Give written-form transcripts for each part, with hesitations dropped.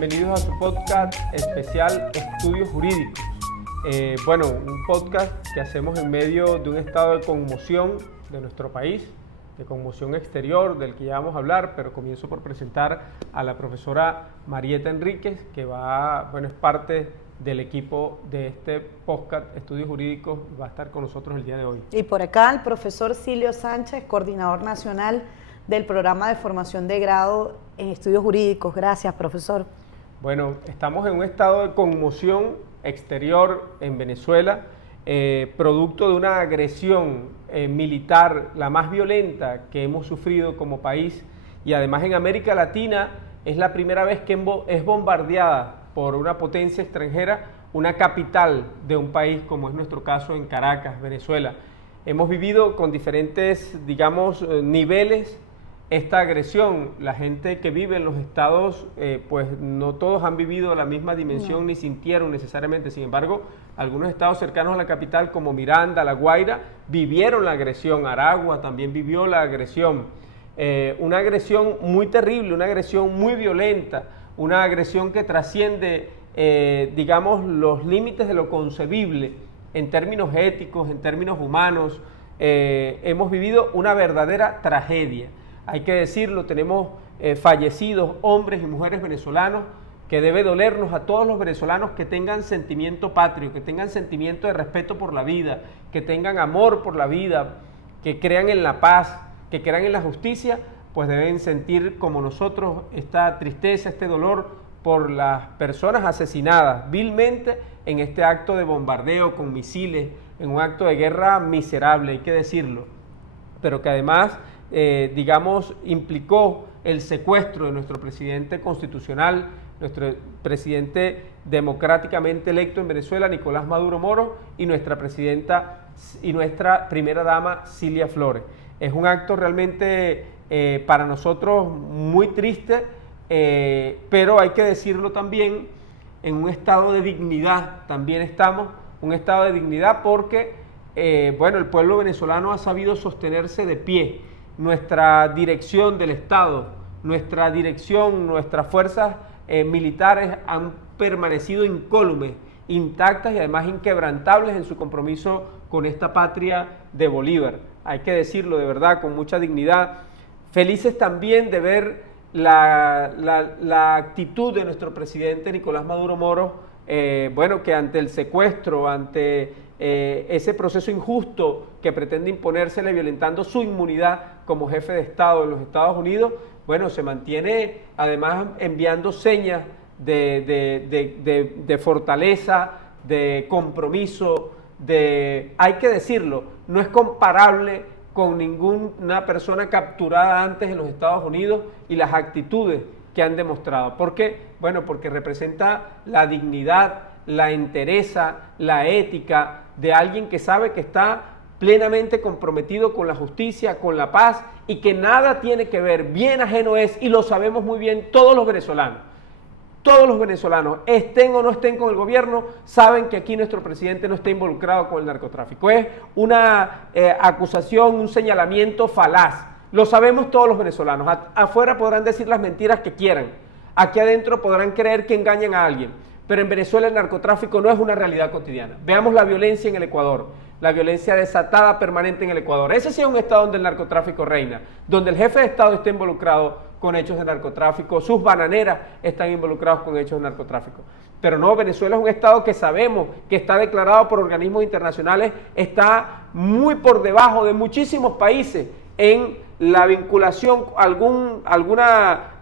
Bienvenidos a su podcast especial Estudios Jurídicos. Un podcast que hacemos en medio de un estado de conmoción de nuestro país, de conmoción exterior, del que ya vamos a hablar, pero comienzo por presentar a la profesora Marieta Enríquez, que es parte del equipo de este podcast Estudios Jurídicos, va a estar con nosotros el día de hoy. Y por acá el profesor Silio Sánchez, coordinador nacional del programa de formación de grado en Estudios Jurídicos. Gracias, profesor. Bueno, estamos en un estado de conmoción exterior en Venezuela, producto de una agresión militar, la más violenta que hemos sufrido como país, y además en América Latina es la primera vez que es bombardeada por una potencia extranjera una capital de un país, como es nuestro caso en Caracas, Venezuela. Hemos vivido con diferentes, niveles esta agresión. La gente que vive en los estados, no todos han vivido la misma dimensión, ni sintieron necesariamente. Sin embargo, algunos estados cercanos a la capital, como Miranda, La Guaira, vivieron la agresión. Aragua también vivió la agresión. Una agresión muy terrible, una agresión muy violenta, una agresión que trasciende, los límites de lo concebible en términos éticos, en términos humanos. Hemos vivido una verdadera tragedia. Hay que decirlo, tenemos fallecidos hombres y mujeres venezolanos, que debe dolernos a todos los venezolanos que tengan sentimiento patrio, que tengan sentimiento de respeto por la vida, que tengan amor por la vida, que crean en la paz, que crean en la justicia, pues deben sentir como nosotros esta tristeza, este dolor por las personas asesinadas vilmente en este acto de bombardeo con misiles, en un acto de guerra miserable, hay que decirlo, pero que además implicó el secuestro de nuestro presidente constitucional, nuestro presidente democráticamente electo en Venezuela, Nicolás Maduro Moro, y nuestra presidenta y nuestra primera dama, Cilia Flores. Es un acto realmente para nosotros muy triste, pero hay que decirlo también, en un estado de dignidad también estamos, un estado de dignidad porque el pueblo venezolano ha sabido sostenerse de pie. Nuestra dirección del Estado, nuestras fuerzas militares han permanecido incólumes, intactas y además inquebrantables en su compromiso con esta patria de Bolívar. Hay que decirlo de verdad, con mucha dignidad. Felices también de ver la actitud de nuestro presidente Nicolás Maduro Moro, que ante el secuestro, ante ese proceso injusto que pretende imponérsele violentando su inmunidad como jefe de Estado en los Estados Unidos, se mantiene además enviando señas de fortaleza, de compromiso, hay que decirlo, no es comparable con ninguna persona capturada antes en los Estados Unidos y las actitudes que han demostrado. ¿Por qué? Porque representa la dignidad, la entereza, la ética de alguien que sabe que está plenamente comprometido con la justicia, con la paz, y que nada tiene que ver, bien ajeno es, y lo sabemos muy bien todos los venezolanos. Todos los venezolanos, estén o no estén con el gobierno, saben que aquí nuestro presidente no está involucrado con el narcotráfico. Es una acusación, un señalamiento falaz. Lo sabemos todos los venezolanos. Afuera podrán decir las mentiras que quieran. Aquí adentro podrán creer que engañan a alguien. Pero en Venezuela el narcotráfico no es una realidad cotidiana. Veamos la violencia en el Ecuador, la violencia desatada permanente en el Ecuador. Ese sí es un estado donde el narcotráfico reina, donde el jefe de Estado está involucrado con hechos de narcotráfico, sus bananeras están involucrados con hechos de narcotráfico. Pero no, Venezuela es un estado que sabemos que está declarado por organismos internacionales, está muy por debajo de muchísimos países en la vinculación, algún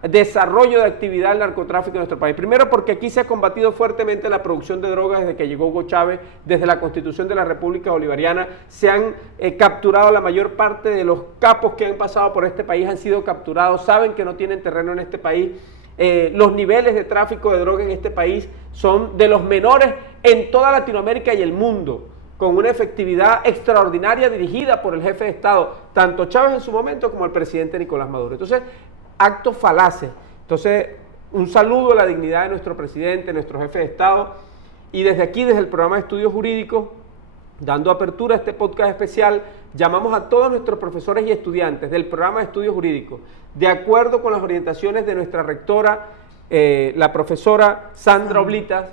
desarrollo de actividad del narcotráfico en nuestro país. Primero porque aquí se ha combatido fuertemente la producción de drogas desde que llegó Hugo Chávez, desde la Constitución de la República Bolivariana. Se han capturado la mayor parte de los capos que han pasado por este país, han sido capturados, saben que no tienen terreno en este país. Los niveles de tráfico de drogas en este país son de los menores en toda Latinoamérica y el mundo, con una efectividad extraordinaria dirigida por el jefe de Estado, tanto Chávez en su momento como el presidente Nicolás Maduro. Entonces, actos falaces. Entonces, un saludo a la dignidad de nuestro presidente, nuestro jefe de Estado, y desde aquí, desde el programa de Estudios Jurídicos, dando apertura a este podcast especial, llamamos a todos nuestros profesores y estudiantes del programa de Estudios Jurídicos, de acuerdo con las orientaciones de nuestra rectora, la profesora Sandra Oblitas,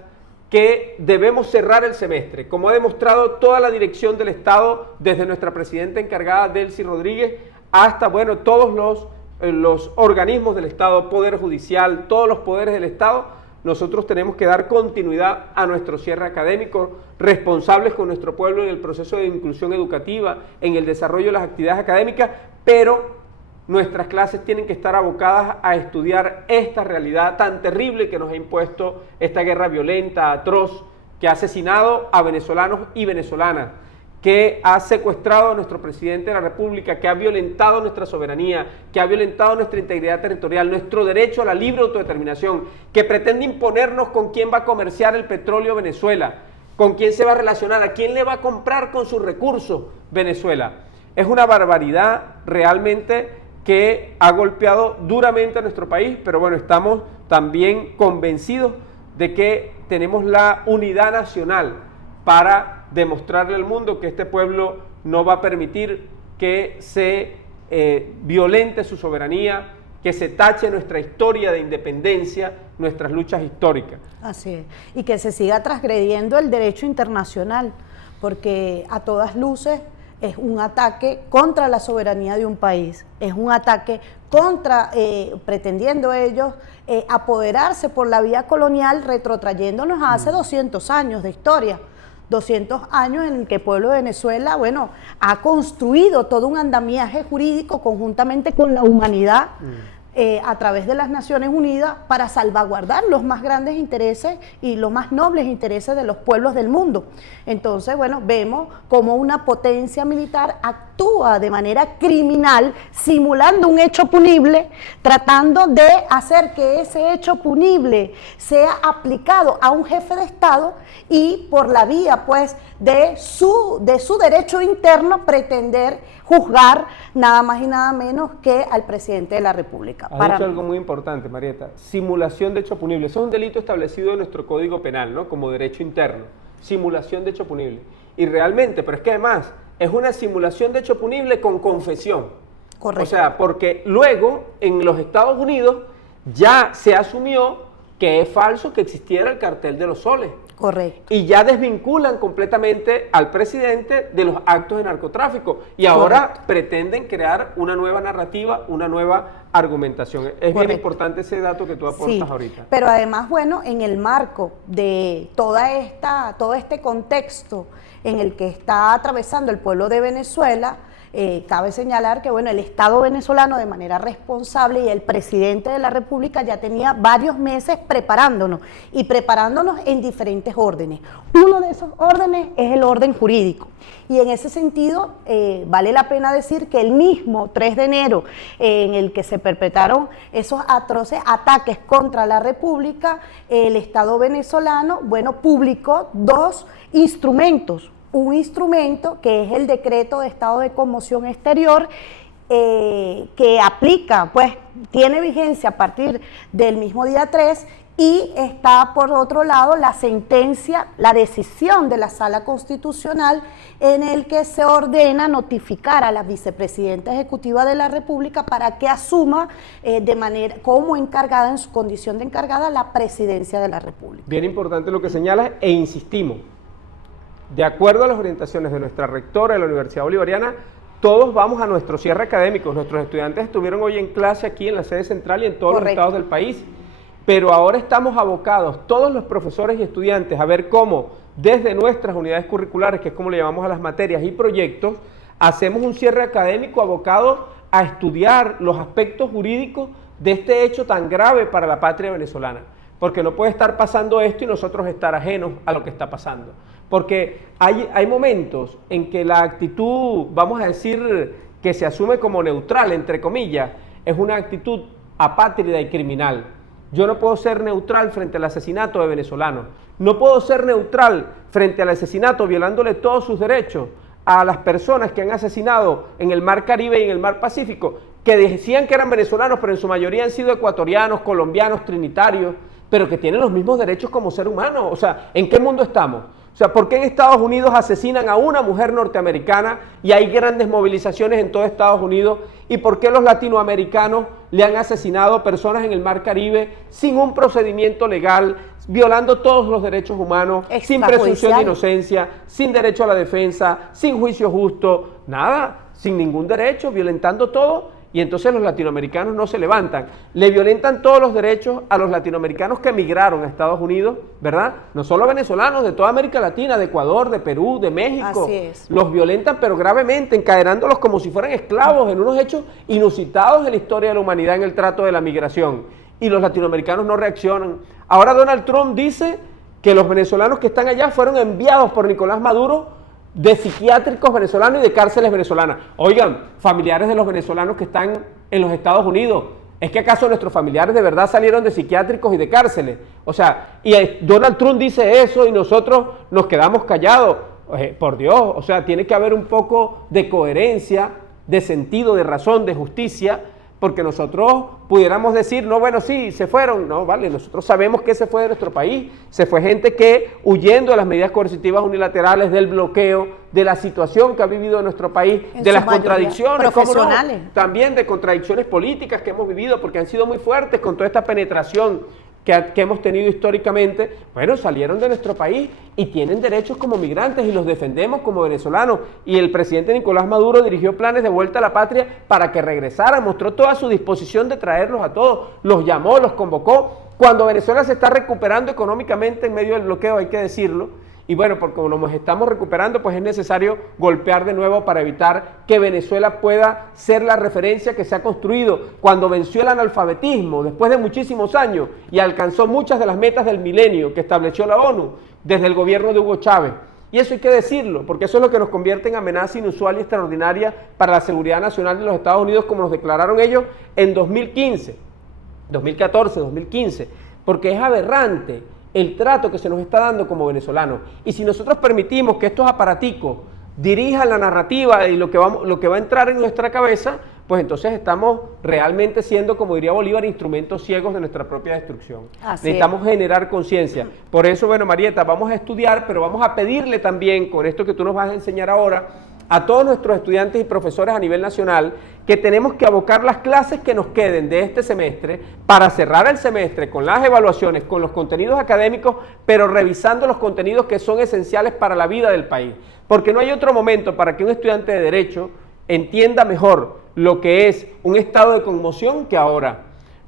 que debemos cerrar el semestre, como ha demostrado toda la dirección del Estado, desde nuestra presidenta encargada, Delcy Rodríguez, hasta, bueno, todos los organismos del Estado, Poder Judicial, todos los poderes del Estado. Nosotros tenemos que dar continuidad a nuestro cierre académico, responsables con nuestro pueblo en el proceso de inclusión educativa, en el desarrollo de las actividades académicas, pero nuestras clases tienen que estar abocadas a estudiar esta realidad tan terrible que nos ha impuesto esta guerra violenta, atroz, que ha asesinado a venezolanos y venezolanas, que ha secuestrado a nuestro presidente de la República, que ha violentado nuestra soberanía, que ha violentado nuestra integridad territorial, nuestro derecho a la libre autodeterminación, que pretende imponernos con quién va a comerciar el petróleo Venezuela, con quién se va a relacionar, a quién le va a comprar con sus recursos Venezuela. Es una barbaridad realmente que ha golpeado duramente a nuestro país, pero bueno, estamos también convencidos de que tenemos la unidad nacional para demostrarle al mundo que este pueblo no va a permitir que se violente su soberanía, que se tache nuestra historia de independencia, nuestras luchas históricas. Así es, y que se siga transgrediendo el derecho internacional, porque a todas luces es un ataque contra la soberanía de un país, es un ataque contra, pretendiendo ellos apoderarse por la vía colonial, retrotrayéndonos a hace 200 años de historia, 200 años en el que el pueblo de Venezuela, bueno, ha construido todo un andamiaje jurídico conjuntamente con la humanidad, a través de las Naciones Unidas, para salvaguardar los más grandes intereses y los más nobles intereses de los pueblos del mundo. Entonces, bueno, vemos cómo una potencia militar actúa de manera criminal, simulando un hecho punible, tratando de hacer que ese hecho punible sea aplicado a un jefe de Estado y por la vía, pues, de su derecho interno pretender juzgar nada más y nada menos que al presidente de la República. Ha dicho algo muy importante, Marieta: simulación de hecho punible. Eso es un delito establecido en nuestro Código Penal, ¿no?, como derecho interno. Simulación de hecho punible. Y realmente, pero es que además es una simulación de hecho punible con confesión. Correcto. O sea, porque luego en los Estados Unidos ya se asumió que es falso que existiera el cartel de los soles. Correcto. Y ya desvinculan completamente al presidente de los actos de narcotráfico. Y ahora pretenden crear una nueva narrativa, una nueva argumentación. Es bien importante ese dato que tú aportas ahorita. Pero además, bueno, en el marco de todo este contexto en el que está atravesando el pueblo de Venezuela, cabe señalar que, bueno, el Estado venezolano, de manera responsable, y el presidente de la República ya tenía varios meses preparándonos en diferentes órdenes. Uno de esos órdenes es el orden jurídico. Y en ese sentido, vale la pena decir que el mismo 3 de enero, en el que se perpetraron esos atroces ataques contra la República, el Estado venezolano, bueno, publicó 2 instrumentos. Un instrumento que es el decreto de estado de conmoción exterior, que aplica, pues tiene vigencia a partir del mismo día 3, y está por otro lado la sentencia, la decisión de la Sala Constitucional, en el que se ordena notificar a la vicepresidenta ejecutiva de la República para que asuma de manera como encargada, en su condición de encargada, la presidencia de la República. Bien importante lo que señalas, e insistimos. De acuerdo a las orientaciones de nuestra rectora de la Universidad Bolivariana, todos vamos a nuestro cierre académico. Nuestros estudiantes estuvieron hoy en clase aquí en la sede central y en todos los estados del país. Pero ahora estamos abocados, todos los profesores y estudiantes, a ver cómo desde nuestras unidades curriculares, que es como le llamamos a las materias y proyectos, hacemos un cierre académico abocado a estudiar los aspectos jurídicos de este hecho tan grave para la patria venezolana. Porque no puede estar pasando esto y nosotros estar ajenos a lo que está pasando. Porque hay momentos en que la actitud, vamos a decir, que se asume como neutral, entre comillas, es una actitud apátrida y criminal. Yo no puedo ser neutral frente al asesinato de venezolanos. No puedo ser neutral frente al asesinato, violándole todos sus derechos a las personas que han asesinado en el Mar Caribe y en el Mar Pacífico, que decían que eran venezolanos, pero en su mayoría han sido ecuatorianos, colombianos, trinitarios, pero que tienen los mismos derechos como ser humano. O sea, ¿en qué mundo estamos? O sea, ¿por qué en Estados Unidos asesinan a una mujer norteamericana y hay grandes movilizaciones en todo Estados Unidos? ¿Y por qué los latinoamericanos le han asesinado personas en el Mar Caribe sin un procedimiento legal, violando todos los derechos humanos, sin presunción de inocencia, sin derecho a la defensa, sin juicio justo, nada, sin ningún derecho, violentando todo? Y entonces los latinoamericanos no se levantan. Le violentan todos los derechos a los latinoamericanos que emigraron a Estados Unidos, ¿verdad? No solo venezolanos, de toda América Latina, de Ecuador, de Perú, de México. Así es. Los violentan, pero gravemente, encadenándolos como si fueran esclavos en unos hechos inusitados en la historia de la humanidad en el trato de la migración. Y los latinoamericanos no reaccionan. Ahora Donald Trump dice que los venezolanos que están allá fueron enviados por Nicolás Maduro de psiquiátricos venezolanos y de cárceles venezolanas. Oigan, familiares de los venezolanos que están en los Estados Unidos, ¿es que acaso nuestros familiares de verdad salieron de psiquiátricos y de cárceles? O sea, y Donald Trump dice eso y nosotros nos quedamos callados. Por Dios, o sea, tiene que haber un poco de coherencia, de sentido, de razón, de justicia, porque nosotros pudiéramos decir, no, bueno, sí, se fueron. No, vale, nosotros sabemos que se fue de nuestro país. Se fue gente que, huyendo de las medidas coercitivas unilaterales, del bloqueo, de la situación que ha vivido nuestro país, de las contradicciones, profesionales, ¿cómo no? También de contradicciones políticas que hemos vivido, porque han sido muy fuertes con toda esta penetración que hemos tenido históricamente. Bueno, salieron de nuestro país y tienen derechos como migrantes y los defendemos como venezolanos. Y el presidente Nicolás Maduro dirigió planes de vuelta a la patria para que regresaran, mostró toda su disposición de traerlos a todos, los llamó, los convocó. Cuando Venezuela se está recuperando económicamente en medio del bloqueo, hay que decirlo, y bueno, porque como nos estamos recuperando, pues es necesario golpear de nuevo para evitar que Venezuela pueda ser la referencia que se ha construido cuando venció el analfabetismo después de muchísimos años y alcanzó muchas de las metas del milenio que estableció la ONU desde el gobierno de Hugo Chávez. Y eso hay que decirlo, porque eso es lo que nos convierte en amenaza inusual y extraordinaria para la seguridad nacional de los Estados Unidos, como nos declararon ellos en 2015, 2014, 2015, porque es aberrante el trato que se nos está dando como venezolanos. Y si nosotros permitimos que estos aparaticos dirijan la narrativa y lo que va a entrar en nuestra cabeza, pues entonces estamos realmente siendo, como diría Bolívar, instrumentos ciegos de nuestra propia destrucción. Necesitamos generar conciencia. Por eso, bueno, Marieta, vamos a estudiar, pero vamos a pedirle también, con esto que tú nos vas a enseñar ahora, a todos nuestros estudiantes y profesores a nivel nacional, que tenemos que abocar las clases que nos queden de este semestre para cerrar el semestre con las evaluaciones, con los contenidos académicos, pero revisando los contenidos que son esenciales para la vida del país. Porque no hay otro momento para que un estudiante de Derecho entienda mejor lo que es un estado de conmoción que ahora.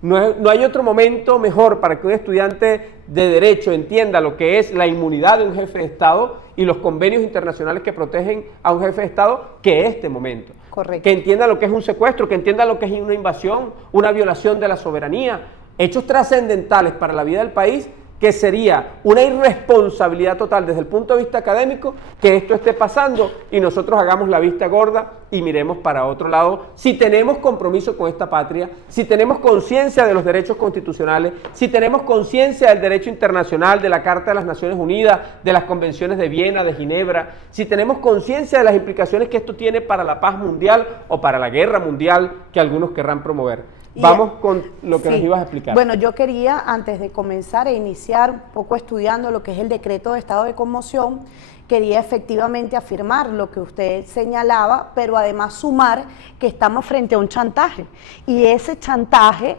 No hay otro momento mejor para que un estudiante de Derecho entienda lo que es la inmunidad de un jefe de Estado y los convenios internacionales que protegen a un jefe de Estado que este momento. Correcto. Que entienda lo que es un secuestro, que entienda lo que es una invasión, una violación de la soberanía, hechos trascendentales para la vida del país, que sería una irresponsabilidad total desde el punto de vista académico que esto esté pasando y nosotros hagamos la vista gorda y miremos para otro lado si tenemos compromiso con esta patria, si tenemos conciencia de los derechos constitucionales, si tenemos conciencia del derecho internacional, de la Carta de las Naciones Unidas, de las convenciones de Viena, de Ginebra, si tenemos conciencia de las implicaciones que esto tiene para la paz mundial o para la guerra mundial que algunos querrán promover. Vamos con lo que nos ibas a explicar. Bueno, yo quería, antes de comenzar a iniciar un poco estudiando lo que es el decreto de estado de conmoción, quería efectivamente afirmar lo que usted señalaba, pero además sumar que estamos frente a un chantaje. Y ese chantaje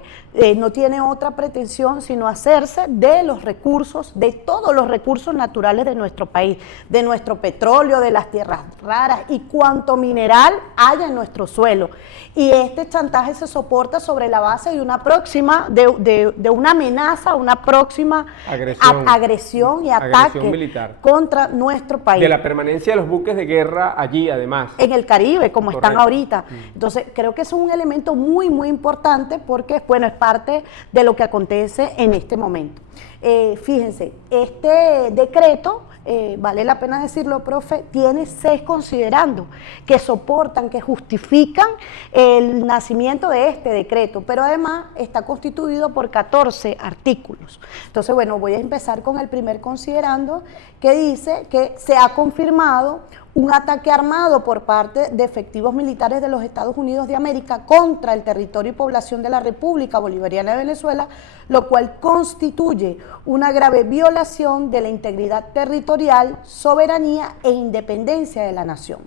no tiene otra pretensión sino hacerse de los recursos, de todos los recursos naturales de nuestro país, de nuestro petróleo, de las tierras raras y cuanto mineral haya en nuestro suelo. Y este chantaje se soporta sobre la base de una próxima, de una amenaza, una próxima agresión y ataque militar contra nuestro país. De la permanencia de los buques de guerra allí, además. En el Caribe, como Correcto. están ahorita. Entonces, creo que es un elemento muy, muy importante porque, bueno, es parte de lo que acontece en este momento. Fíjense, este decreto, vale la pena decirlo, profe, tiene 6 considerandos que soportan, que justifican el nacimiento de este decreto, pero además está constituido por 14 artículos. Entonces, bueno, voy a empezar con el primer considerando que dice que se ha confirmado un ataque armado por parte de efectivos militares de los Estados Unidos de América contra el territorio y población de la República Bolivariana de Venezuela, lo cual constituye una grave violación de la integridad territorial, soberanía e independencia de la nación.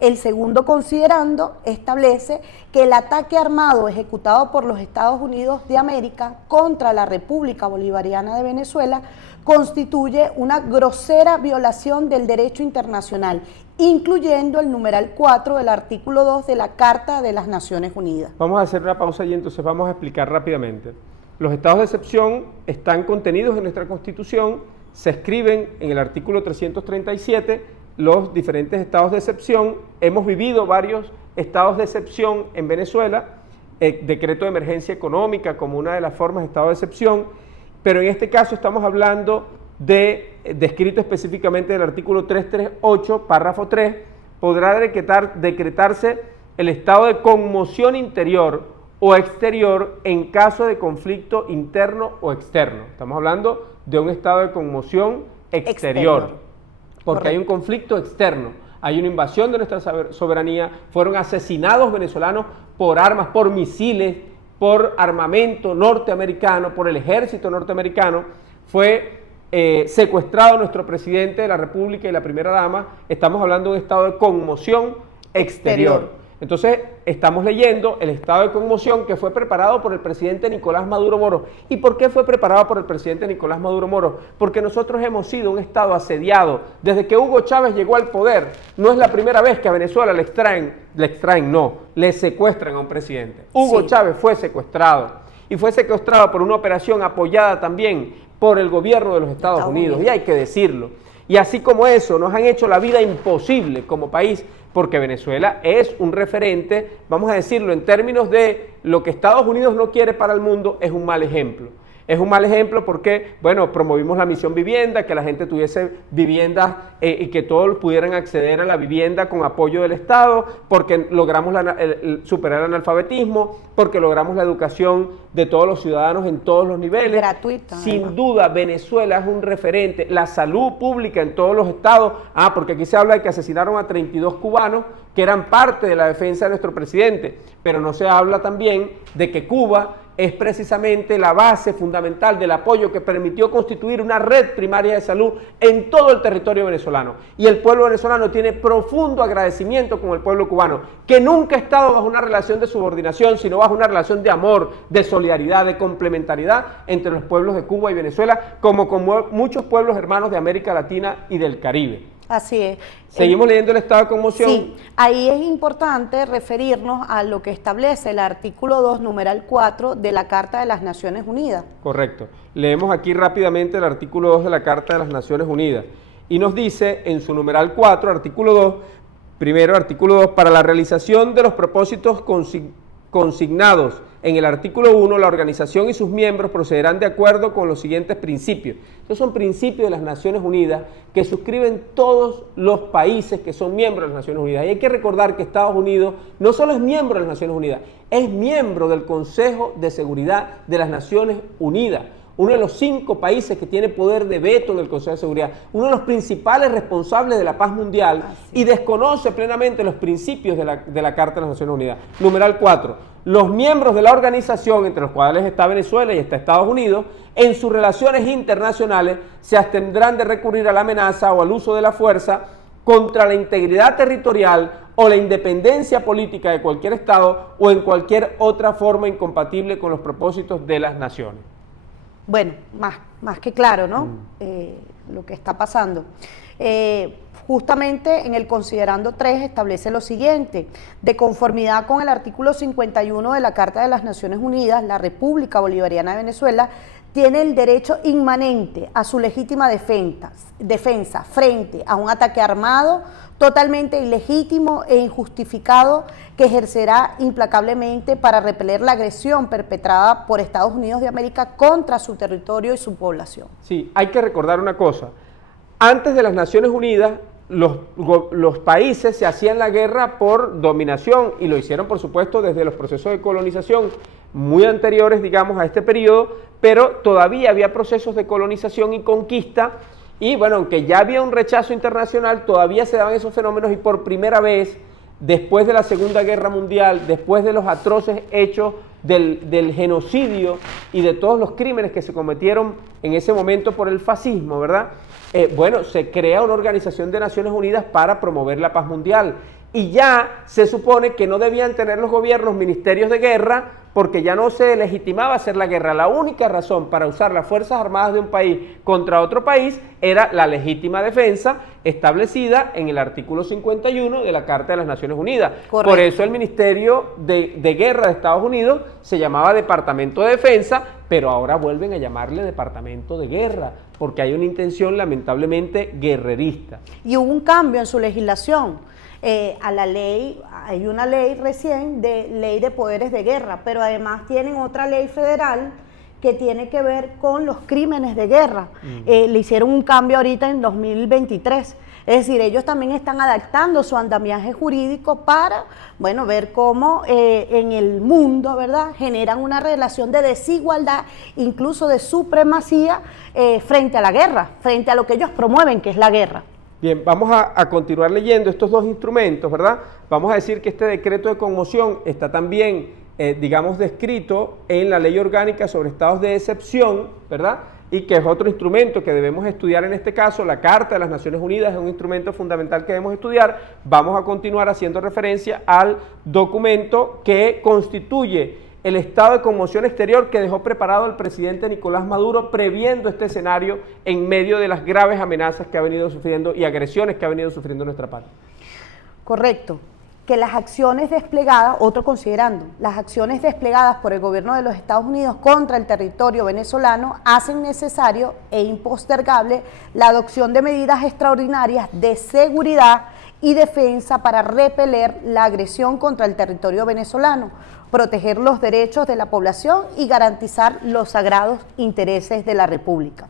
El segundo considerando establece que el ataque armado ejecutado por los Estados Unidos de América contra la República Bolivariana de Venezuela constituye una grosera violación del derecho internacional, incluyendo el numeral 4 del artículo 2 de la Carta de las Naciones Unidas. Vamos a hacer una pausa y entonces vamos a explicar rápidamente. Los estados de excepción están contenidos en nuestra Constitución, se escriben en el artículo 337, los diferentes estados de excepción. Hemos vivido varios estados de excepción en Venezuela, decreto de emergencia económica como una de las formas de estado de excepción, pero en este caso estamos hablando descrito específicamente del artículo 338, párrafo 3, podrá decretarse el estado de conmoción interior o exterior en caso de conflicto interno o externo. Estamos hablando de un estado de conmoción exterior. Porque correcto, hay un conflicto externo, hay una invasión de nuestra soberanía, fueron asesinados venezolanos por armas, por misiles, por armamento norteamericano, por el ejército norteamericano, fue secuestrado nuestro presidente de la República y la primera dama. Estamos hablando de un estado de conmoción exterior. Entonces, estamos leyendo el estado de conmoción que fue preparado por el presidente Nicolás Maduro Moro. ¿Y por qué fue preparado por el presidente Nicolás Maduro Moro? Porque nosotros hemos sido un estado asediado. Desde que Hugo Chávez llegó al poder, no es la primera vez que a Venezuela le secuestran a un presidente. Hugo Chávez fue secuestrado. Y fue secuestrado por una operación apoyada también por el gobierno de los Estados Unidos. Y hay que decirlo. Y así como eso, nos han hecho la vida imposible como país, porque Venezuela es un referente, vamos a decirlo, en términos de lo que Estados Unidos no quiere para el mundo, es un mal ejemplo. Es un mal ejemplo porque, bueno, promovimos la misión vivienda, que la gente tuviese viviendas y que todos pudieran acceder a la vivienda con apoyo del Estado, porque logramos superar el analfabetismo, porque logramos la educación de todos los ciudadanos en todos los niveles. Gratuita. Sin duda, Venezuela es un referente. La salud pública en todos los estados, porque aquí se habla de que asesinaron a 32 cubanos que eran parte de la defensa de nuestro presidente, pero no se habla también de que Cuba es precisamente la base fundamental del apoyo que permitió constituir una red primaria de salud en todo el territorio venezolano. Y el pueblo venezolano tiene profundo agradecimiento con el pueblo cubano, que nunca ha estado bajo una relación de subordinación, sino bajo una relación de amor, de solidaridad, de complementariedad entre los pueblos de Cuba y Venezuela, como muchos pueblos hermanos de América Latina y del Caribe. Así es. Seguimos leyendo el estado de conmoción. Sí, ahí es importante referirnos a lo que establece el artículo 2, numeral 4 de la Carta de las Naciones Unidas. Correcto. Leemos aquí rápidamente el artículo 2 de la Carta de las Naciones Unidas. Y nos dice en su numeral 4, artículo 2, primero artículo 2, para la realización de los propósitos consignados en el artículo 1, la organización y sus miembros procederán de acuerdo con los siguientes principios. Estos son principios de las Naciones Unidas que suscriben todos los países que son miembros de las Naciones Unidas. Y hay que recordar que Estados Unidos no solo es miembro de las Naciones Unidas, es miembro del Consejo de Seguridad de las Naciones Unidas. Uno de los 5 países que tiene poder de veto en el Consejo de Seguridad, uno de los principales responsables de la paz mundial, y desconoce plenamente los principios de la Carta de las Naciones Unidas. Numeral 4. Los miembros de la organización, entre los cuales está Venezuela y está Estados Unidos, en sus relaciones internacionales se abstendrán de recurrir a la amenaza o al uso de la fuerza contra la integridad territorial o la independencia política de cualquier Estado o en cualquier otra forma incompatible con los propósitos de las naciones. Bueno, más que claro, ¿no? Lo que está pasando. Justamente en el considerando 3 establece lo siguiente: de conformidad con el artículo 51 de la Carta de las Naciones Unidas, la República Bolivariana de Venezuela tiene el derecho inmanente a su legítima defensa frente a un ataque armado totalmente ilegítimo e injustificado que ejercerá implacablemente para repeler la agresión perpetrada por Estados Unidos de América contra su territorio y su población. Sí, hay que recordar una cosa. Antes de las Naciones Unidas, los países se hacían la guerra por dominación y lo hicieron, por supuesto, desde los procesos de colonización muy anteriores, digamos, a este periodo, pero todavía había procesos de colonización y conquista Y bueno, aunque ya había un rechazo internacional, todavía se daban esos fenómenos y por primera vez, después de la Segunda Guerra Mundial, después de los atroces hechos del genocidio y de todos los crímenes que se cometieron en ese momento por el fascismo, ¿verdad? Bueno, se crea una organización de Naciones Unidas para promover la paz mundial. Y ya se supone que no debían tener los gobiernos ministerios de guerra porque ya no se legitimaba hacer la guerra. La única razón para usar las Fuerzas Armadas de un país contra otro país era la legítima defensa establecida en el artículo 51 de la Carta de las Naciones Unidas. Correcto. Por eso el Ministerio de Guerra de Estados Unidos se llamaba Departamento de Defensa, pero ahora vuelven a llamarle Departamento de Guerra, porque hay una intención lamentablemente guerrerista. Y hubo un cambio en su legislación. A la ley, hay una ley recién de ley de poderes de guerra, pero además tienen otra ley federal que tiene que ver con los crímenes de guerra. Le hicieron un cambio ahorita en 2023. Es decir, ellos también están adaptando su andamiaje jurídico para, bueno, ver cómo en el mundo, ¿verdad?, generan una relación de desigualdad, incluso de supremacía frente a la guerra, frente a lo que ellos promueven, que es la guerra. Bien, vamos a continuar leyendo estos dos instrumentos, ¿verdad? Vamos a decir que este decreto de conmoción está también, digamos, descrito en la Ley Orgánica sobre Estados de Excepción, ¿verdad? Y que es otro instrumento que debemos estudiar en este caso. La Carta de las Naciones Unidas es un instrumento fundamental que debemos estudiar. Vamos a continuar haciendo referencia al documento que constituye el estado de conmoción exterior que dejó preparado el presidente Nicolás Maduro, previendo este escenario en medio de las graves amenazas que ha venido sufriendo y agresiones que ha venido sufriendo nuestra patria. Correcto. Que las acciones desplegadas, otro considerando, las acciones desplegadas por el gobierno de los Estados Unidos contra el territorio venezolano hacen necesario e impostergable la adopción de medidas extraordinarias de seguridad y defensa para repeler la agresión contra el territorio venezolano, proteger los derechos de la población y garantizar los sagrados intereses de la República.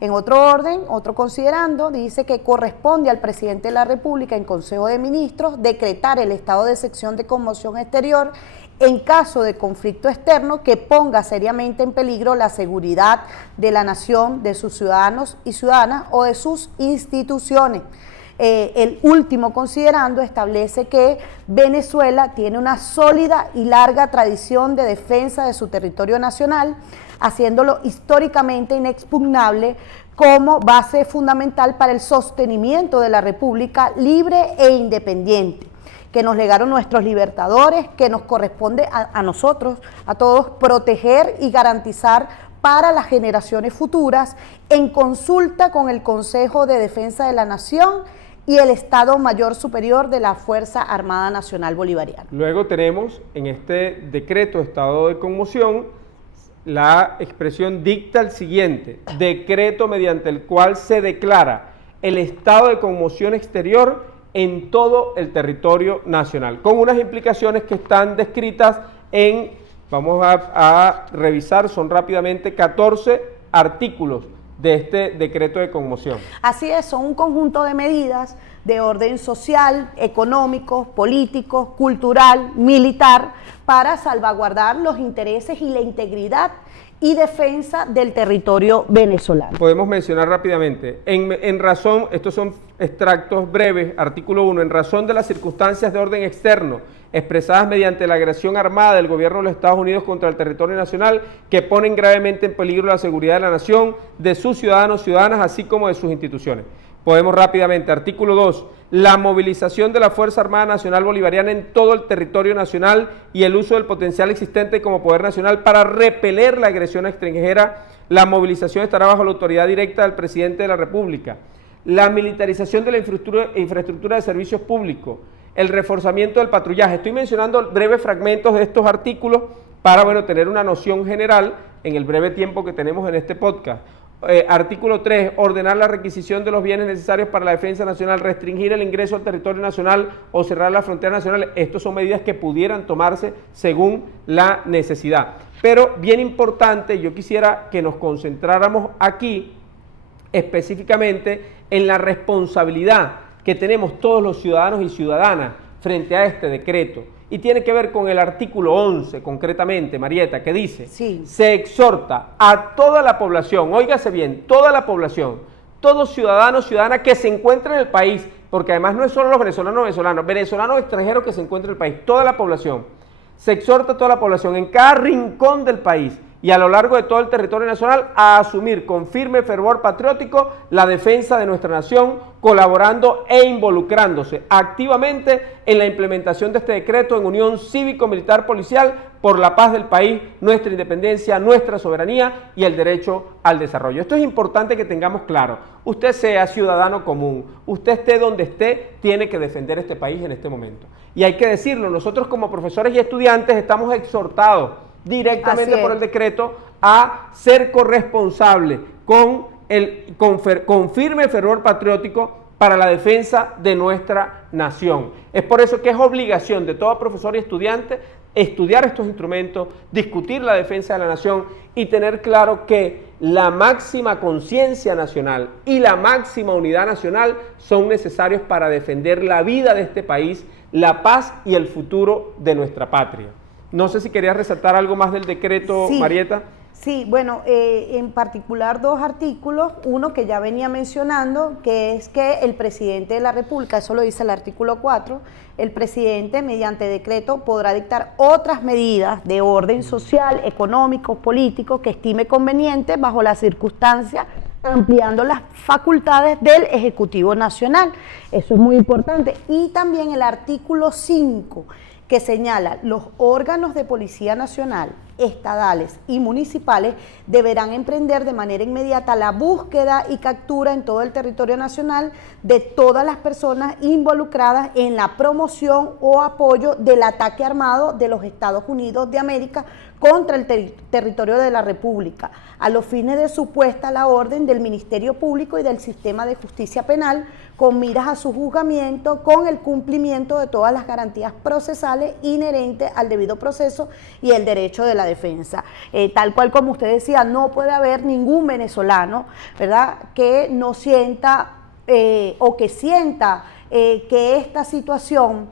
En otro orden, otro considerando, dice que corresponde al presidente de la República en Consejo de Ministros decretar el estado de excepción de conmoción exterior en caso de conflicto externo que ponga seriamente en peligro la seguridad de la nación, de sus ciudadanos y ciudadanas o de sus instituciones. El último considerando establece que Venezuela tiene una sólida y larga tradición de defensa de su territorio nacional, haciéndolo históricamente inexpugnable como base fundamental para el sostenimiento de la República libre e independiente, que nos legaron nuestros libertadores, que nos corresponde a nosotros, a todos, proteger y garantizar para las generaciones futuras en consulta con el Consejo de Defensa de la Nación y el Estado Mayor Superior de la Fuerza Armada Nacional Bolivariana. Luego tenemos en este decreto de estado de conmoción la expresión dicta el siguiente: decreto mediante el cual se declara el estado de conmoción exterior en todo el territorio nacional, con unas implicaciones que están descritas en, vamos a revisar, son rápidamente 14 artículos de este decreto de conmoción. Así es, son un conjunto de medidas de orden social, económico, político, cultural, militar, para salvaguardar los intereses y la integridad y defensa del territorio venezolano. Podemos mencionar rápidamente, en razón, estos son extractos breves, artículo 1, en razón de las circunstancias de orden externo expresadas mediante la agresión armada del gobierno de los Estados Unidos contra el territorio nacional que ponen gravemente en peligro la seguridad de la nación, de sus ciudadanos, ciudadanas, así como de sus instituciones. Podemos rápidamente, artículo 2, la movilización de la Fuerza Armada Nacional Bolivariana en todo el territorio nacional y el uso del potencial existente como poder nacional para repeler la agresión extranjera. La movilización estará bajo la autoridad directa del presidente de la República. La militarización de la infraestructura de servicios públicos, el reforzamiento del patrullaje. Estoy mencionando breves fragmentos de estos artículos para, bueno, tener una noción general en el breve tiempo que tenemos en este podcast. Artículo 3, ordenar la requisición de los bienes necesarios para la defensa nacional, restringir el ingreso al territorio nacional o cerrar las fronteras nacionales. Estas son medidas que pudieran tomarse según la necesidad. Pero bien importante, yo quisiera que nos concentráramos aquí específicamente en la responsabilidad que tenemos todos los ciudadanos y ciudadanas frente a este decreto. Y tiene que ver con el artículo 11, concretamente, Marieta, que dice, sí, se exhorta a toda la población, óigase bien, toda la población, todo ciudadano o ciudadana que se encuentre en el país, porque además no es solo los venezolanos extranjeros que se encuentran en el país, toda la población. Se exhorta a toda la población en cada rincón del país y a lo largo de todo el territorio nacional a asumir con firme fervor patriótico la defensa de nuestra nación, colaborando e involucrándose activamente en la implementación de este decreto en unión cívico-militar policial por la paz del país, nuestra independencia, nuestra soberanía y el derecho al desarrollo. Esto es importante que tengamos claro. Usted sea ciudadano común, usted esté donde esté, tiene que defender este país en este momento. Y hay que decirlo, nosotros como profesores y estudiantes estamos exhortados directamente por el decreto a ser corresponsable con firme fervor patriótico para la defensa de nuestra nación. Es por eso que es obligación de todo profesor y estudiante estudiar estos instrumentos, discutir la defensa de la nación y tener claro que la máxima conciencia nacional y la máxima unidad nacional son necesarios para defender la vida de este país, la paz y el futuro de nuestra patria. No sé si querías resaltar algo más del decreto, sí, Marieta. Sí, bueno, en particular dos artículos, uno que ya venía mencionando, que es que el presidente de la República, eso lo dice el artículo 4, el presidente mediante decreto podrá dictar otras medidas de orden social, económico, político que estime conveniente bajo las circunstancias, ampliando las facultades del Ejecutivo Nacional. Eso es muy importante. Y también el artículo 5, que señala los órganos de Policía Nacional, estadales y municipales deberán emprender de manera inmediata la búsqueda y captura en todo el territorio nacional de todas las personas involucradas en la promoción o apoyo del ataque armado de los Estados Unidos de América contra el territorio de la República, a los fines de su puesta a la orden del Ministerio Público y del Sistema de Justicia Penal, con miras a su juzgamiento, con el cumplimiento de todas las garantías procesales inherentes al debido proceso y el derecho de la defensa. Tal cual como usted decía, no puede haber ningún venezolano, ¿verdad?, que no sienta o que sienta que esta situación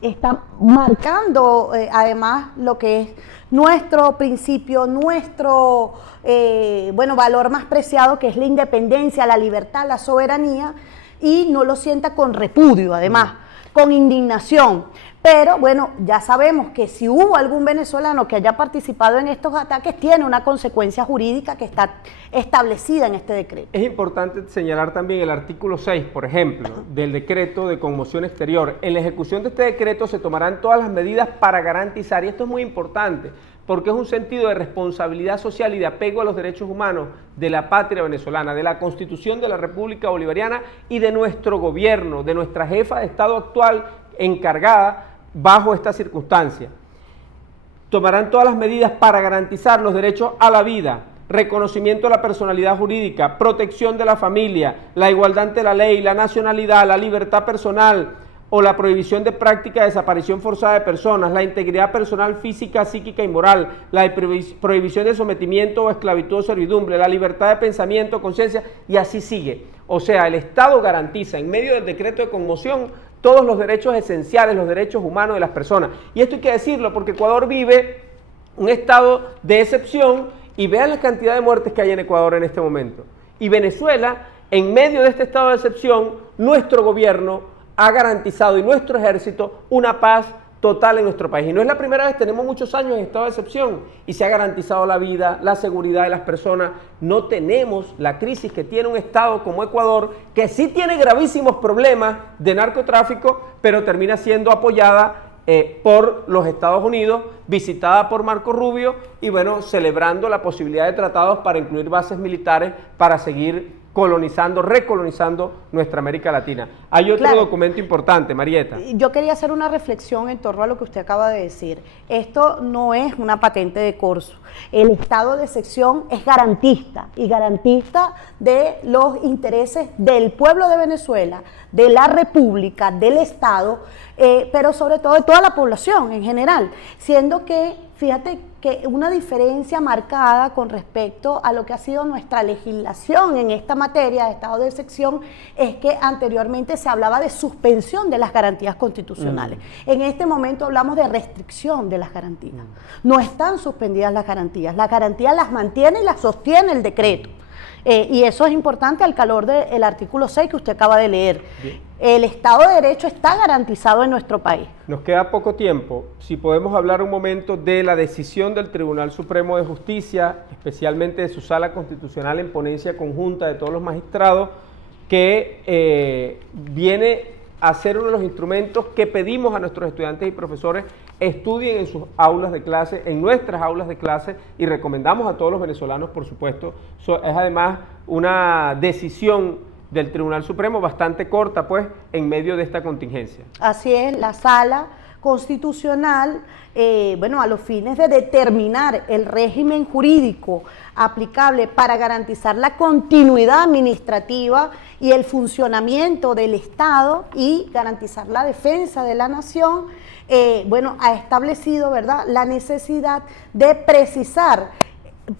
está marcando además lo que es nuestro principio, nuestro valor más preciado, que es la independencia, la libertad, la soberanía, y no lo sienta con repudio, además, con indignación. Pero bueno, ya sabemos que si hubo algún venezolano que haya participado en estos ataques, tiene una consecuencia jurídica que está establecida en este decreto. Es importante señalar también el artículo 6, por ejemplo, del decreto de conmoción exterior. En la ejecución de este decreto se tomarán todas las medidas para garantizar, y esto es muy importante, porque es un sentido de responsabilidad social y de apego a los derechos humanos de la patria venezolana, de la Constitución de la República Bolivariana y de nuestro gobierno, de nuestra jefa de Estado actual encargada bajo esta circunstancia. Tomarán todas las medidas para garantizar los derechos a la vida, reconocimiento de la personalidad jurídica, protección de la familia, la igualdad ante la ley, la nacionalidad, la libertad personal o la prohibición de práctica de desaparición forzada de personas, la integridad personal física, psíquica y moral, la prohibición de sometimiento o esclavitud o servidumbre, la libertad de pensamiento, conciencia, y así sigue. O sea, el Estado garantiza en medio del decreto de conmoción todos los derechos esenciales, los derechos humanos de las personas. Y esto hay que decirlo porque Ecuador vive un estado de excepción y vean la cantidad de muertes que hay en Ecuador en este momento. Y Venezuela, en medio de este estado de excepción, nuestro gobierno ha garantizado y nuestro ejército una paz total en nuestro país. Y no es la primera vez, tenemos muchos años en estado de excepción y se ha garantizado la vida, la seguridad de las personas. No tenemos la crisis que tiene un estado como Ecuador, que sí tiene gravísimos problemas de narcotráfico, pero termina siendo apoyada por los Estados Unidos, visitada por Marco Rubio y bueno, celebrando la posibilidad de tratados para incluir bases militares para seguir colonizando, recolonizando nuestra América Latina. Hay otro documento importante, Marieta. Yo quería hacer una reflexión en torno a lo que usted acaba de decir. Esto no es una patente de corso. El estado de excepción es garantista y garantista de los intereses del pueblo de Venezuela, de la República, del Estado, pero sobre todo de toda la población en general, siendo que, fíjate, que una diferencia marcada con respecto a lo que ha sido nuestra legislación en esta materia de estado de excepción es que anteriormente se hablaba de suspensión de las garantías constitucionales. En este momento hablamos de restricción de las garantías. No están suspendidas las garantías las mantiene y las sostiene el decreto. Y eso es importante al calor del artículo 6 que usted acaba de leer. Bien. El Estado de Derecho está garantizado en nuestro país. Nos queda poco tiempo. Si podemos hablar un momento de la decisión del Tribunal Supremo de Justicia, especialmente de su Sala Constitucional en ponencia conjunta de todos los magistrados, que viene a ser uno de los instrumentos que pedimos a nuestros estudiantes y profesores estudien en sus aulas de clase, en nuestras aulas de clase, y recomendamos a todos los venezolanos, por supuesto. Es además una decisión del Tribunal Supremo bastante corta, pues, en medio de esta contingencia. Así es, la Sala Constitucional, a los fines de determinar el régimen jurídico aplicable para garantizar la continuidad administrativa y el funcionamiento del Estado y garantizar la defensa de la nación, ha establecido, ¿verdad?, la necesidad de precisar,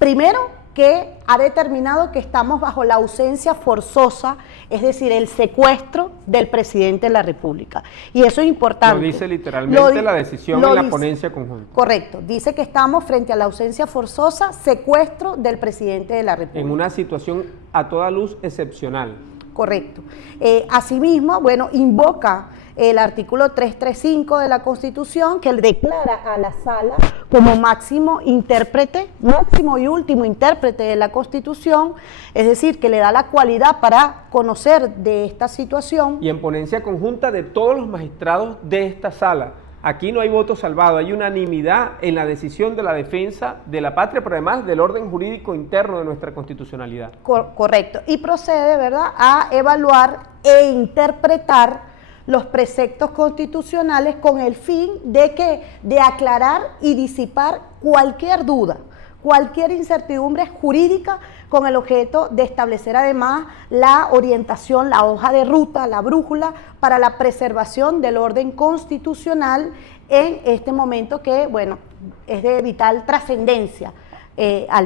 primero, que ha determinado que estamos bajo la ausencia forzosa, es decir, el secuestro del presidente de la República. Y eso es importante. Lo dice literalmente la decisión en la ponencia conjunta. Correcto, dice que estamos frente a la ausencia forzosa, secuestro del presidente de la República. En una situación a toda luz excepcional. Correcto. Asimismo, invoca el artículo 335 de la Constitución, que declara a la Sala como máximo intérprete, máximo y último intérprete de la Constitución, es decir, que le da la cualidad para conocer de esta situación. Y en ponencia conjunta de todos los magistrados de esta Sala. Aquí no hay voto salvado, hay unanimidad en la decisión de la defensa de la patria, pero además del orden jurídico interno de nuestra constitucionalidad. Correcto. Y procede, ¿verdad?, a evaluar e interpretar los preceptos constitucionales con el fin de aclarar y disipar cualquier duda, cualquier incertidumbre jurídica, con el objeto de establecer además la orientación, la hoja de ruta, la brújula para la preservación del orden constitucional en este momento que, es de vital trascendencia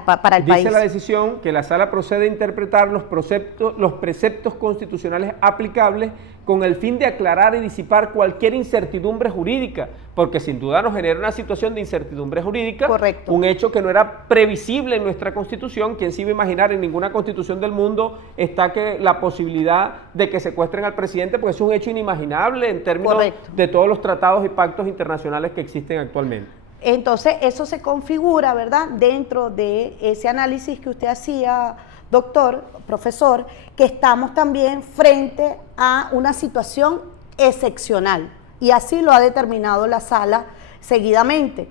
para el país. Dice la decisión que la Sala procede a interpretar los preceptos constitucionales aplicables con el fin de aclarar y disipar cualquier incertidumbre jurídica, porque sin duda nos genera una situación de incertidumbre jurídica. Correcto. Un hecho que no era previsible en nuestra Constitución. ¿Quién se iba a imaginar? En ninguna Constitución del mundo está que la posibilidad de que secuestren al presidente, porque es un hecho inimaginable en términos Correcto. de todos los tratados y pactos internacionales que existen actualmente. Entonces, eso se configura, ¿verdad?, dentro de ese análisis que usted hacía, doctor, profesor, que estamos también frente a una situación excepcional, y así lo ha determinado la Sala seguidamente.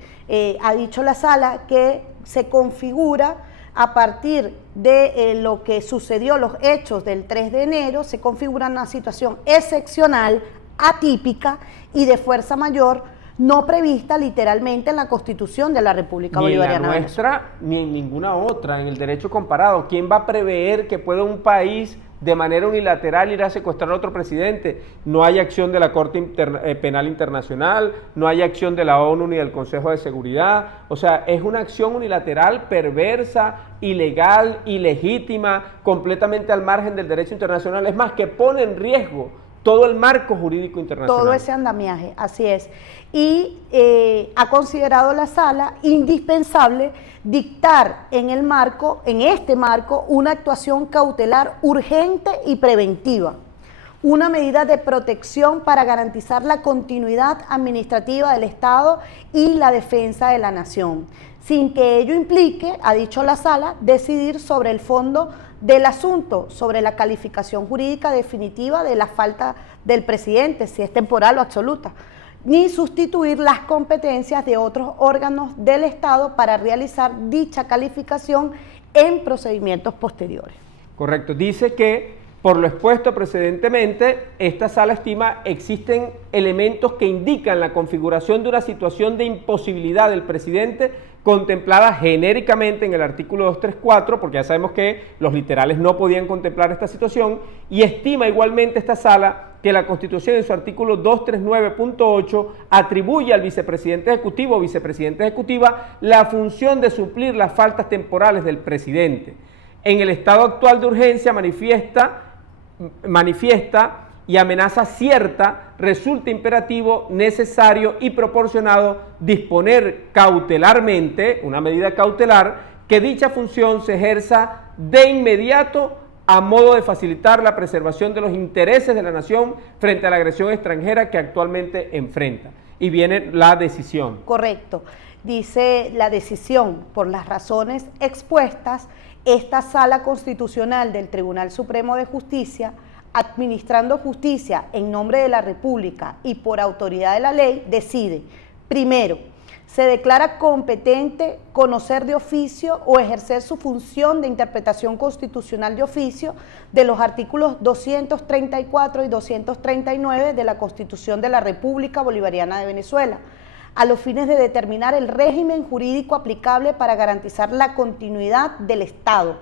Ha dicho la Sala que se configura a partir de lo que sucedió, los hechos del 3 de enero, se configura una situación excepcional, atípica y de fuerza mayor, no prevista literalmente en la Constitución de la República Bolivariana. Ni en la nuestra, ni en ninguna otra, en el derecho comparado. ¿Quién va a prever que pueda un país de manera unilateral ir a secuestrar a otro presidente? No hay acción de la Corte Penal Internacional, no hay acción de la ONU ni del Consejo de Seguridad. O sea, es una acción unilateral, perversa, ilegal, ilegítima, completamente al margen del derecho internacional. Es más, que pone en riesgo todo el marco jurídico internacional. Todo ese andamiaje, así es. Y ha considerado la Sala indispensable dictar en este marco, una actuación cautelar urgente y preventiva, una medida de protección para garantizar la continuidad administrativa del Estado y la defensa de la nación, sin que ello implique, ha dicho la Sala, decidir sobre el fondo del asunto, sobre la calificación jurídica definitiva de la falta del presidente, si es temporal o absoluta, ni sustituir las competencias de otros órganos del Estado para realizar dicha calificación en procedimientos posteriores. Correcto. Dice que, por lo expuesto precedentemente, esta Sala estima existen elementos que indican la configuración de una situación de imposibilidad del presidente contemplada genéricamente en el artículo 234, porque ya sabemos que los literales no podían contemplar esta situación, y estima igualmente esta Sala que la Constitución en su artículo 239.8 atribuye al vicepresidente ejecutivo o vicepresidenta ejecutiva la función de suplir las faltas temporales del presidente. En el estado actual de urgencia manifiesta y amenaza cierta, resulta imperativo, necesario y proporcionado disponer cautelarmente, una medida cautelar, que dicha función se ejerza de inmediato a modo de facilitar la preservación de los intereses de la nación frente a la agresión extranjera que actualmente enfrenta. Y viene la decisión. Correcto. Dice la decisión, por las razones expuestas, esta Sala Constitucional del Tribunal Supremo de Justicia, administrando justicia en nombre de la República y por autoridad de la ley, decide, primero, se declara competente conocer de oficio o ejercer su función de interpretación constitucional de oficio de los artículos 234 y 239 de la Constitución de la República Bolivariana de Venezuela, a los fines de determinar el régimen jurídico aplicable para garantizar la continuidad del Estado,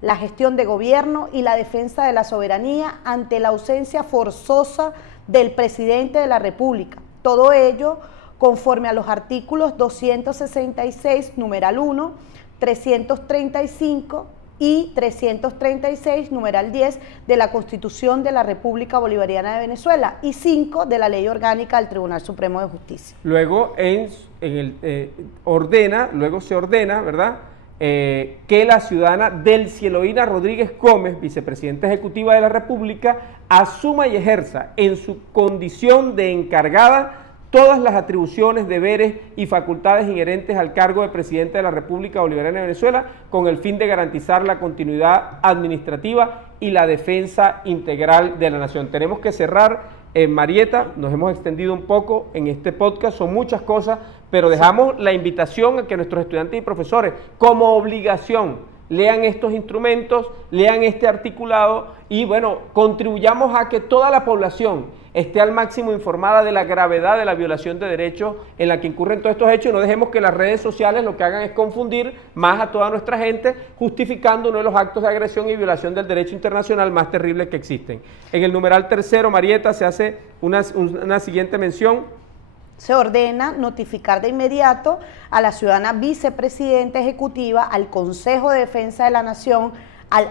la gestión de gobierno y la defensa de la soberanía ante la ausencia forzosa del presidente de la República. Todo ello conforme a los artículos 266, numeral 1, 335 y 336, numeral 10 de la Constitución de la República Bolivariana de Venezuela y 5 de la Ley Orgánica del Tribunal Supremo de Justicia. Luego se ordena, ¿verdad?, que la ciudadana Delcieloína Rodríguez Gómez, vicepresidenta ejecutiva de la República, asuma y ejerza en su condición de encargada todas las atribuciones, deberes y facultades inherentes al cargo de presidente de la República Bolivariana de Venezuela con el fin de garantizar la continuidad administrativa y la defensa integral de la nación. Tenemos que cerrar, Marieta, nos hemos extendido un poco en este podcast, son muchas cosas, pero dejamos la invitación a que nuestros estudiantes y profesores, como obligación, lean estos instrumentos, lean este articulado y, bueno, contribuyamos a que toda la población esté al máximo informada de la gravedad de la violación de derechos en la que incurren todos estos hechos y no dejemos que las redes sociales lo que hagan es confundir más a toda nuestra gente, justificando uno de los actos de agresión y violación del derecho internacional más terribles que existen. En el numeral tercero, Marieta, se hace una siguiente mención. Se ordena notificar de inmediato a la ciudadana vicepresidenta ejecutiva, al Consejo de Defensa de la Nación, al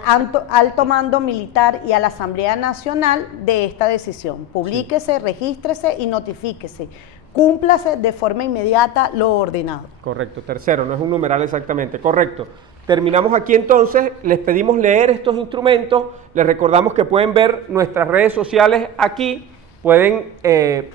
alto mando militar y a la Asamblea Nacional de esta decisión. Publíquese, regístrese y notifíquese. Cúmplase de forma inmediata lo ordenado. Correcto, tercero, no es un numeral exactamente, correcto. Terminamos aquí entonces, les pedimos leer estos instrumentos, les recordamos que pueden ver nuestras redes sociales aquí, pueden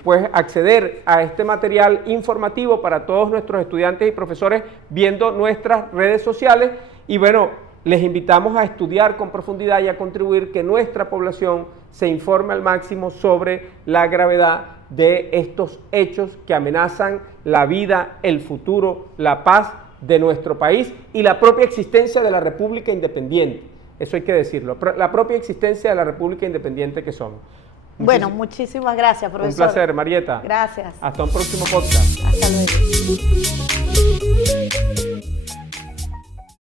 pues acceder a este material informativo para todos nuestros estudiantes y profesores viendo nuestras redes sociales y bueno, les invitamos a estudiar con profundidad y a contribuir que nuestra población se informe al máximo sobre la gravedad de estos hechos que amenazan la vida, el futuro, la paz de nuestro país y la propia existencia de la República Independiente. Eso hay que decirlo, la propia existencia de la República Independiente que somos. Bueno, muchísimas gracias, profesor. Un placer, Marieta. Gracias. Hasta un próximo podcast. Hasta luego.